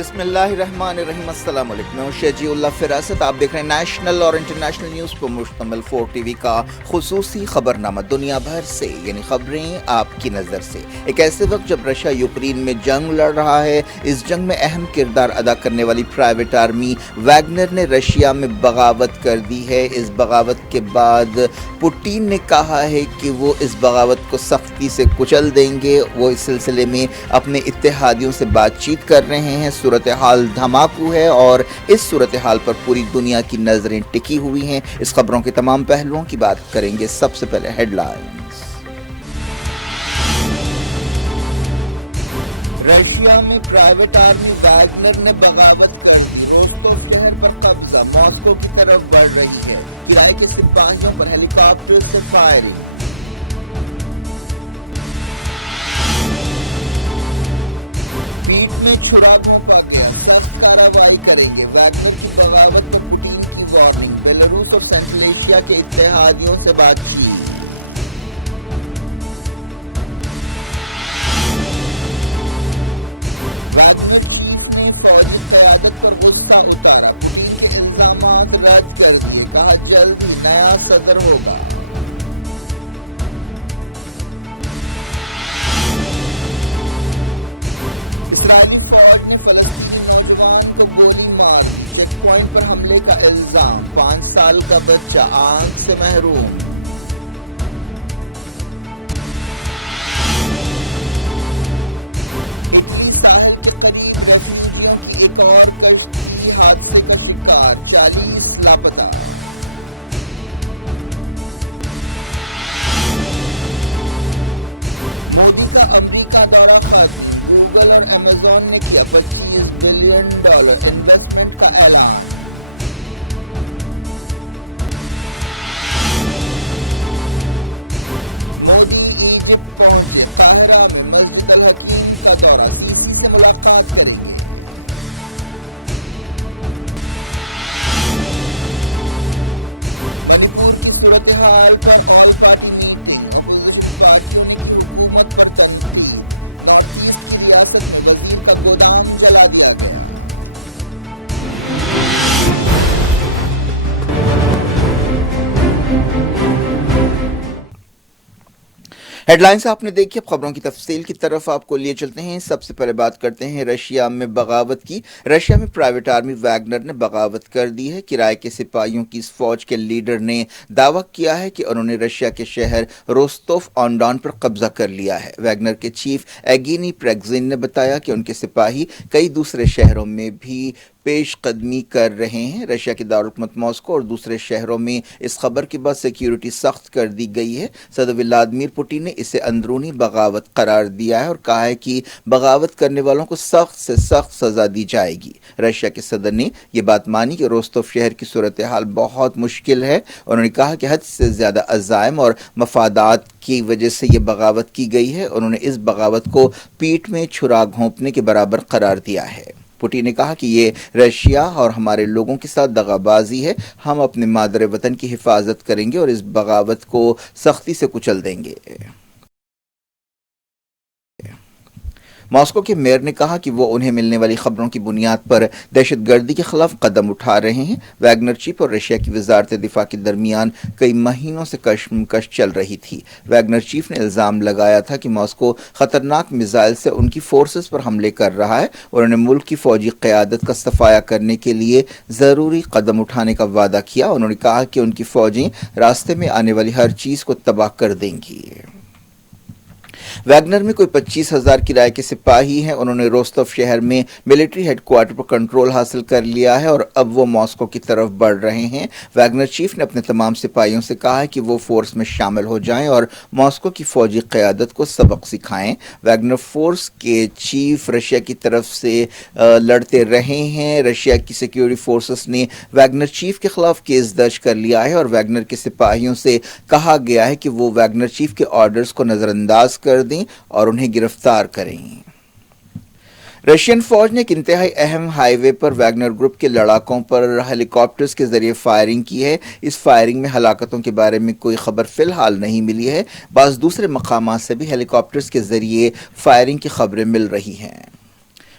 بسم اللہ الرحمن الرحیم۔ السلام علیکم، میں ہوں شجیع اللہ فراست۔ آپ دیکھ رہے ہیں نیشنل اور انٹرنیشنل نیوز پر مشتمل 4 ٹی وی کا خصوصی خبرنامہ دنیا بھر سے، یعنی خبریں آپ کی نظر سے۔ ایک ایسے وقت جب رشیا یوکرین میں جنگ لڑ رہا ہے، اس جنگ میں اہم کردار ادا کرنے والی پرائیویٹ آرمی ویگنر نے رشیا میں بغاوت کر دی ہے۔ اس بغاوت کے بعد پوٹین نے کہا ہے کہ وہ اس بغاوت کو سختی سے کچل دیں گے۔ وہ اس سلسلے میں اپنے اتحادیوں سے بات چیت کر رہے ہیں۔ صورتحال دھماکو ہے اور اس صورتحال پر پوری دنیا کی نظریں ٹکی ہوئی ہیں۔ اس خبروں کے تمام پہلوؤں کی بات کریں گے۔ سب سے پہلے ہیڈ لائنز۔ رشیا میں پرائیویٹ آرمی ویگنر نے بغاوت کر دی، روستوف شہر پر قبضہ، ماسکو کی طرف بڑھ رہی ہے، کرائے کے سپاہیوں پر ہیلی کاپٹر سے فائرنگ۔ پیٹ میں چھرا کو پاکستان سخت کارروائی کریں گے، ویگنر کی بغاوت پر پوٹین کی وارننگ۔ بیلاروس اور سینٹرل ایشیا کے اتحادیوں سے بات چیت۔ ویگنر چیف نے فوجی قیادت پر غصہ اتارا، پوٹین کے الزامات رد کر دیے، کہا جلد ہی نیا صدر ہوگا۔ اسرائیلی فوج نے فلسطینی نوجوان کو گولی مار دی، چیک پوائنٹ پر حملے کا الزام، 5 سال کا بچہ آنکھ سے محروم۔ اٹلی ساحل کے قریب ریفیوجیوں کی ایک اور کشتی حادثے کا شکار، 40 لاپتہ۔ مودی کا امریکہ دورہ خالی، گوگل اور امیزون نے کیا $25 بلین انویسٹمنٹ کا اعلان۔ مودی ایجپٹ پہنچے، قاہرہ میں مسجد الحکیم کا دورہ، سیسی سے ملاقات کریں گے۔ منی پور کی صورتحال پر مالپا کی میٹنگ، اپوزیشن پارٹیوں کی حکومت پر تنقید، نارتھ ایسٹ کی ریاست میں وزیر کا گودام جلا دیا گیا۔ ہیڈ لائنز آپ نے دیکھی، اب خبروں کی تفصیل کی طرف آپ کو لیے چلتے ہیں۔ سب سے پہلے بات کرتے ہیں رشیا میں بغاوت کی۔ رشیا میں پرائیویٹ آرمی ویگنر نے بغاوت کر دی ہے۔ کرائے کے سپاہیوں کی اس فوج کے لیڈر نے دعویٰ کیا ہے کہ انہوں نے رشیا کے شہر روستوف آن ڈان پر قبضہ کر لیا ہے۔ ویگنر کے چیف ایگینی پریگزن نے بتایا کہ ان کے سپاہی کئی دوسرے شہروں میں بھی پیش قدمی کر رہے ہیں۔ رشیا کے دارالحکومت ماسکو اور دوسرے شہروں میں اس خبر کے بعد سیکیورٹی سخت کر دی گئی ہے۔ صدر ولادیمیر پوٹین نے اسے اندرونی بغاوت قرار دیا ہے اور کہا ہے کہ بغاوت کرنے والوں کو سخت سے سخت سزا دی جائے گی۔ رشیا کے صدر نے یہ بات مانی کہ روستوف شہر کی صورتحال بہت مشکل ہے۔ انہوں نے کہا کہ حد سے زیادہ عزائم اور مفادات کی وجہ سے یہ بغاوت کی گئی ہے۔ انہوں نے اس بغاوت کو پیٹ میں چھرا گھونپنے کے برابر قرار دیا ہے۔ پوٹین نے کہا کہ یہ رشیا اور ہمارے لوگوں کے ساتھ دغا بازی ہے۔ ہم اپنے مادر وطن کی حفاظت کریں گے اور اس بغاوت کو سختی سے کچل دیں گے۔ ماسکو کے میئر نے کہا کہ وہ انہیں ملنے والی خبروں کی بنیاد پر دہشت گردی کے خلاف قدم اٹھا رہے ہیں۔ ویگنر چیف اور رشیا کی وزارت دفاع کے درمیان کئی مہینوں سے کشمکش چل رہی تھی۔ ویگنر چیف نے الزام لگایا تھا کہ ماسکو خطرناک میزائل سے ان کی فورسز پر حملے کر رہا ہے اور انہوں نے ملک کی فوجی قیادت کا صفایا کرنے کے لیے ضروری قدم اٹھانے کا وعدہ کیا۔ انہوں نے کہا کہ ان کی فوجیں راستے میں آنے والی ہر چیز کو تباہ کر دیں گی۔ ویگنر میں کوئی 25,000 کرائے کے سپاہی ہیں۔ انہوں نے روستوف شہر میں ملٹری ہیڈ کوارٹر پر کنٹرول حاصل کر لیا ہے اور اب وہ ماسکو کی طرف بڑھ رہے ہیں۔ ویگنر چیف نے اپنے تمام سپاہیوں سے کہا ہے کہ وہ فورس میں شامل ہو جائیں اور ماسکو کی فوجی قیادت کو سبق سکھائیں۔ ویگنر فورس کے چیف رشیا کی طرف سے لڑتے رہے ہیں۔ رشیا کی سیکیورٹی فورسز نے ویگنر چیف کے خلاف کیس درج کر لیا ہے اور ویگنر کے سپاہیوں سے کہا گیا ہے کہ وہ ویگنر چیف کے آرڈرز کو نظر انداز کر دیں اور انہیں گرفتار کریں۔ رشین فوج نے ایک انتہائی اہم ہائی وے پر ویگنر گروپ کے لڑاکوں پر ہیلی کاپٹرز کے ذریعے فائرنگ کی ہے۔ اس فائرنگ میں ہلاکتوں کے بارے میں کوئی خبر فی الحال نہیں ملی ہے۔ بعض دوسرے مقامات سے بھی ہیلی کاپٹرز کے ذریعے فائرنگ کی خبریں مل رہی ہیں۔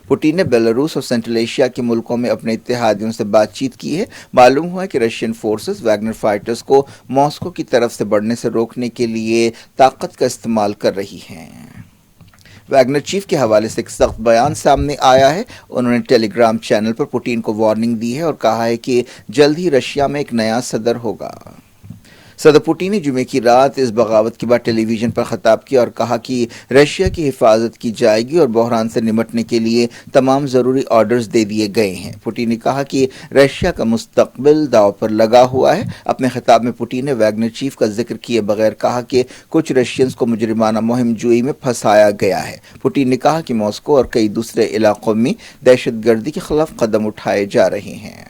پوٹین نے بیلاروس اور سینٹرل ایشیا کے ملکوں میں اپنے اتحادیوں سے بات چیت کی ہے۔ معلوم ہوا ہے کہ رشین فورسز ویگنر فائٹرز کو ماسکو کی طرف سے بڑھنے سے روکنے کے لیے طاقت کا استعمال کر رہی ہیں۔ ویگنر چیف کے حوالے سے ایک سخت بیان سامنے آیا ہے۔ انہوں نے ٹیلی گرام چینل پر پوٹین کو وارننگ دی ہے اور کہا ہے کہ جلد ہی رشیا میں ایک نیا صدر ہوگا۔ صدر پوٹین نے جمعے کی رات اس بغاوت کے بعد ٹیلی ویژن پر خطاب کیا اور کہا کہ رشیا کی حفاظت کی جائے گی اور بحران سے نمٹنے کے لیے تمام ضروری آرڈرز دے دیے گئے ہیں۔ پوٹین نے کہا کہ رشیا کا مستقبل داؤ پر لگا ہوا ہے۔ اپنے خطاب میں پوٹین نے ویگنر چیف کا ذکر کیے بغیر کہا کہ کچھ رشینز کو مجرمانہ مہم جوئی میں پھنسایا گیا ہے۔ پوٹین نے کہا کہ ماسکو اور کئی دوسرے علاقوں میں دہشت گردی کے خلاف قدم اٹھائے جا رہے ہیں۔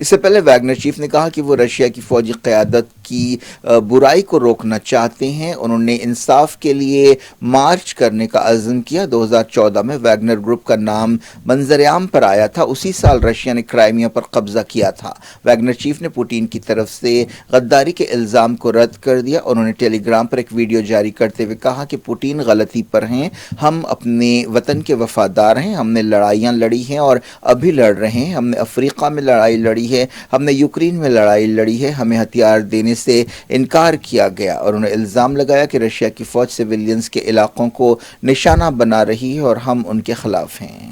اس سے پہلے ویگنر چیف نے کہا کہ وہ رشیا کی فوجی قیادت کی برائی کو روکنا چاہتے ہیں۔ انہوں نے انصاف کے لیے مارچ کرنے کا عزم کیا۔ 2014 میں ویگنر گروپ کا نام منظر عام پر آیا تھا۔ اسی سال رشیا نے کرائمیا پر قبضہ کیا تھا۔ ویگنر چیف نے پوٹین کی طرف سے غداری کے الزام کو رد کر دیا۔ انہوں نے ٹیلی گرام پر ایک ویڈیو جاری کرتے ہوئے کہا کہ پوٹین غلطی پر ہیں، ہم اپنے وطن کے وفادار ہیں، ہم نے لڑائیاں لڑی ہیں اور ابھی لڑ رہے ہیں، ہم نے افریقہ میں لڑائی لڑی ہے، ہم نے یوکرین میں لڑائی لڑی ہے، ہمیں ہتھیار دینے سے انکار کیا گیا۔ اور انہوں نے الزام لگایا کہ رشیا کی فوج سویلینز کے علاقوں کو نشانہ بنا رہی ہے اور ہم ان کے خلاف ہیں۔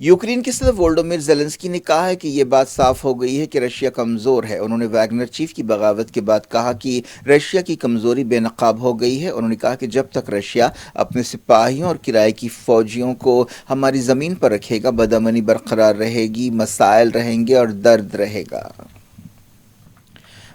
یوکرین کے صدر وولڈومیر زیلنسکی نے کہا ہے کہ یہ بات صاف ہو گئی ہے کہ رشیا کمزور ہے۔ انہوں نے ویگنر چیف کی بغاوت کے بعد کہا کہ رشیا کی کمزوری بے نقاب ہو گئی ہے۔ انہوں نے کہا کہ جب تک رشیا اپنے سپاہیوں اور کرائے کی فوجیوں کو ہماری زمین پر رکھے گا، بدامنی برقرار رہے گی، مسائل رہیں گے اور درد رہے گا۔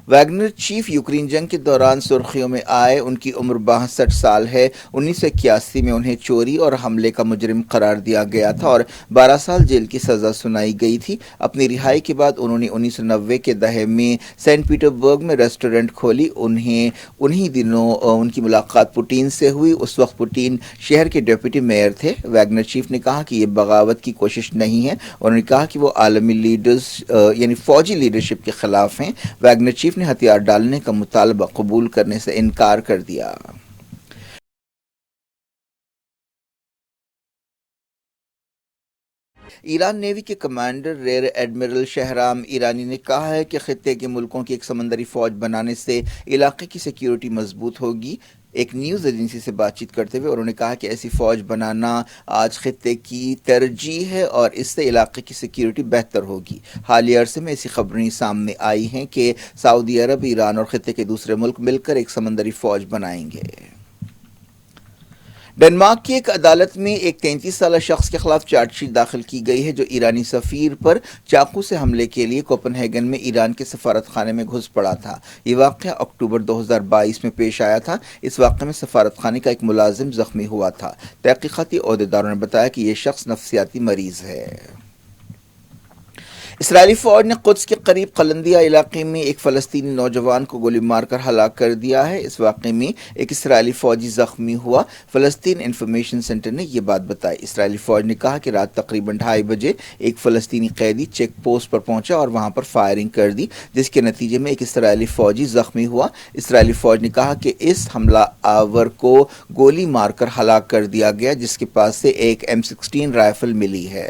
ویگنر چیف یوکرین جنگ کے دوران سرخیوں میں آئے۔ ان کی عمر 62 سال ہے۔ 1981 میں انہیں چوری اور حملے کا مجرم قرار دیا گیا تھا اور 12 سال جیل کی سزا سنائی گئی تھی۔ اپنی رہائی کے بعد انہوں نے 1990 کے دہے میں سینٹ پیٹر برگ میں ریسٹورنٹ کھولی۔ انہی دنوں ان کی ملاقات پوٹین سے ہوئی۔ اس وقت پوٹین شہر کے ڈپٹی میئر تھے۔ ویگنر چیف نے کہا کہ یہ بغاوت کی کوشش نہیں ہے۔ انہوں نے کہا کہ وہ عالمی لیڈرز یعنی فوجی لیڈرشپ کے خلاف ہیں۔ ویگنر چیف نے ہتھیار ڈالنے کا مطالبہ قبول کرنے سے انکار کر دیا۔ ایران نیوی کے کمانڈر ریئر ایڈمرل شہرام ایرانی نے کہا ہے کہ خطے کے ملکوں کی ایک سمندری فوج بنانے سے علاقے کی سیکیورٹی مضبوط ہوگی۔ ایک نیوز ایجنسی سے بات چیت کرتے ہوئے انہوں نے کہا کہ ایسی فوج بنانا آج خطے کی ترجیح ہے اور اس سے علاقے کی سیکیورٹی بہتر ہوگی۔ حالیہ عرصے میں ایسی خبریں سامنے آئی ہیں کہ سعودی عرب، ایران اور خطے کے دوسرے ملک مل کر ایک سمندری فوج بنائیں گے۔ ڈنمارک کی ایک عدالت میں ایک 33 سالہ شخص کے خلاف چارج شیٹ داخل کی گئی ہے جو ایرانی سفیر پر چاقو سے حملے کے لیے کوپن ہیگن میں ایران کے سفارت خانے میں گھس پڑا تھا۔ یہ واقعہ اکتوبر 2022 میں پیش آیا تھا۔ اس واقعے میں سفارت خانے کا ایک ملازم زخمی ہوا تھا۔ تحقیقاتی عہدیداروں نے بتایا کہ یہ شخص نفسیاتی مریض ہے۔ اسرائیلی فوج نے قدس کے قریب قلندیہ علاقے میں ایک فلسطینی نوجوان کو گولی مار کر ہلاک کر دیا ہے۔ اس واقعے میں ایک اسرائیلی فوجی زخمی ہوا۔ فلسطین انفارمیشن سینٹر نے یہ بات بتائی۔ اسرائیلی فوج نے کہا کہ رات تقریباً 2:30 بجے ایک فلسطینی قیدی چیک پوسٹ پر پہنچا اور وہاں پر فائرنگ کر دی، جس کے نتیجے میں ایک اسرائیلی فوجی زخمی ہوا۔ اسرائیلی فوج نے کہا کہ اس حملہ آور کو گولی مار کر ہلاک کر دیا گیا، جس کے پاس سے ایک M16 رائفل ملی ہے۔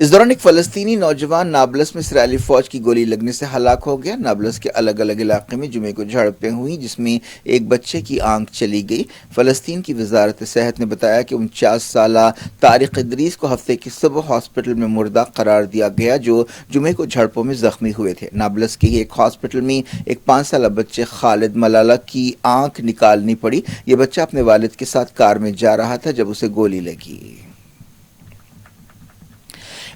اس دوران ایک فلسطینی نوجوان نابلس میں اسرائیلی فوج کی گولی لگنے سے ہلاک ہو گیا۔ نابلس کے الگ الگ علاقے میں جمعے کو جھڑپیں ہوئیں جس میں ایک بچے کی آنکھ چلی گئی۔ فلسطین کی وزارت صحت نے بتایا کہ 49 سالہ طارق ادریس کو ہفتے کی صبح ہاسپٹل میں مردہ قرار دیا گیا جو جمعے کو جھڑپوں میں زخمی ہوئے تھے۔ نابلس کے ہی ایک ہاسپٹل میں ایک 5 سالہ بچے خالد ملالہ کی آنکھ نکالنی پڑی۔ یہ بچہ اپنے والد کے ساتھ کار میں جا رہا تھا جب اسے گولی لگی۔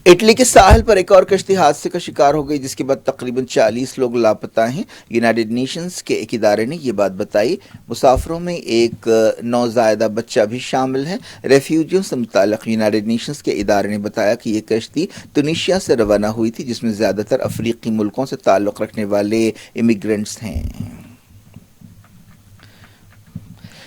اٹلی کے ساحل پر ایک اور کشتی حادثے کا شکار ہو گئی جس کے بعد تقریباً 40 لوگ لاپتہ ہیں۔ یونائیٹڈ نیشنز کے ایک ادارے نے یہ بات بتائی۔ مسافروں میں ایک نوزائیدہ بچہ بھی شامل ہے۔ ریفیوجیوں سے متعلق یونائیٹڈ نیشنز کے ادارے نے بتایا کہ یہ کشتی تونیشیا سے روانہ ہوئی تھی جس میں زیادہ تر افریقی ملکوں سے تعلق رکھنے والے امیگرنٹس ہیں۔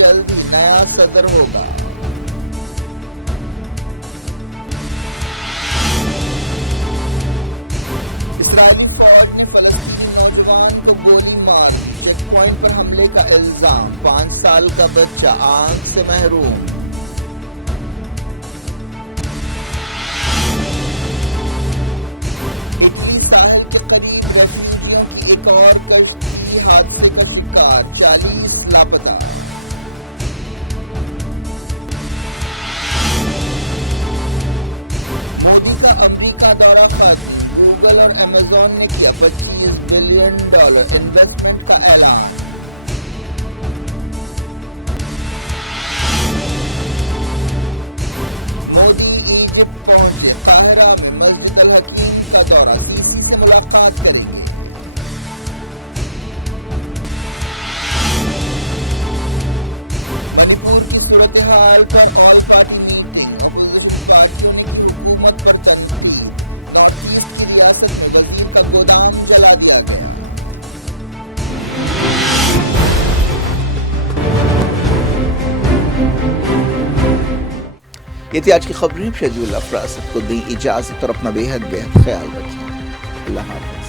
جلد ہی نیا صدر ہوگا۔ اسرائیلی فوج نے فلسطینی نوجوان کو گولی مار دی، چیک پوائنٹ پر حملے کا الزام، 5 سال کا بچہ آنکھ سے محروم۔ اٹلی ساحل کے قریب ریفیوجیوں کی ایک اور کشتی حادثے کا شکار، 40 لاپتہ۔ مودی کا امریکہ دورہ معطل، گوگل اور امیزون نے کیا $25 بلین انویسٹمنٹ کا اعلان۔ مودی ایجپٹ پہنچے، قاہرہ میں مسجد الحکیم کا دورہ، سیسی سے ملاقات کریں گے۔ منی پور کی صورتحال کا امریکہ کی پارٹیوں نے حکومت پر تنقید، نارتھ ایسٹ کی ریاست میں وزیر کا گودام جلا دیا گیا۔ یہ تھی آج کی خبریں۔ شیڈول افراست کو دیں اجازت اور اپنا بے حد خیال رکھیں۔ اللہ حافظ۔